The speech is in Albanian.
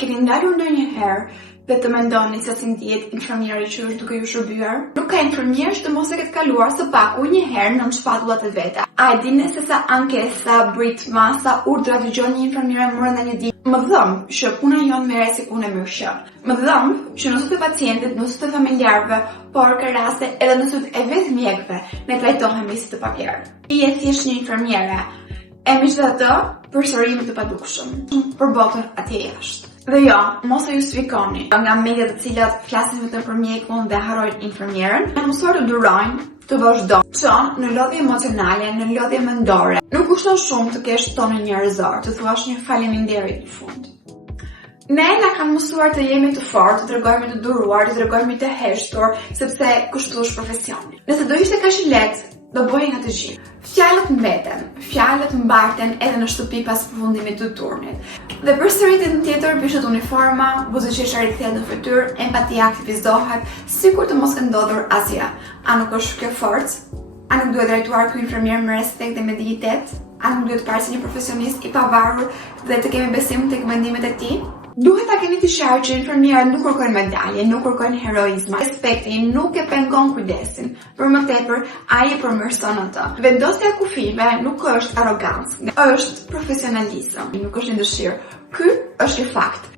keni ndalur ndonjëherë dhe të mendoni se si ndihet infermieri që është duke ju shërbyer? Nuk ka infermier që të mos e ketë kaluar së paku një herë nën shpatullat e veta. A e dini se sa ankesa, britma, sa urdhra dëgjon një infermiere brenda një dite? Më dhëm që puna jonë merret si punë e mirëshëm. Më dhëm që në sytë e pacientit, në sytë e familjarëve, por ka raste edhe në sytë e vetë mjekëve, ne trajtohemi si të papjerë. I e thjesht një infermiere. E megjithatë, përsërimi të padukshëm për botën atje jashtë. Dhe jo, mos e justifikoni nga mediat të cilat flasin vetëm për mjekun dhe harrojnë infermierën. Janë mësuar të durojnë, të vazhdojnë. Çon në lodhje emocionale, në lodhje mendore. Nuk kushton shumë të kesh tonën njerëzor, të thuash një faleminderit në fund. Ne na kanë mësuar të jemi të fortë, të tregojmë të duruar, të tregojmë të heshtur, sepse kështu është profesioni. Nëse do ishte kaq i lehtë, do bëjnë atë gjithë. Fjalët mbeten, fjalët mbarten edhe në shtëpi pas përfundimit të turnit. Dhe për sëritin tjetër, bishet uniforma, buzëqeshja rikthehet në fytyrë, empatia aktivizohet, sikur të mos ka ndodhur asgjë. A nuk është kjo forcë? A nuk duhet drejtuar ky infermier me respekt dhe me dignitet? A nuk duhet parë si një profesionist i pavarur dhe të kemi besim tek mendimet e tij? Duhet ta keni të qartë që infermierët nuk kërkojnë medalje, nuk kërkojnë heroizma. Respekti nuk e pengon kujdesin. Për më tepër, ai e përmirëson atë. Vendosja e kufive nuk është arrogancë, është profesionalizëm, nuk është një dëshirë. Ky është një fakt.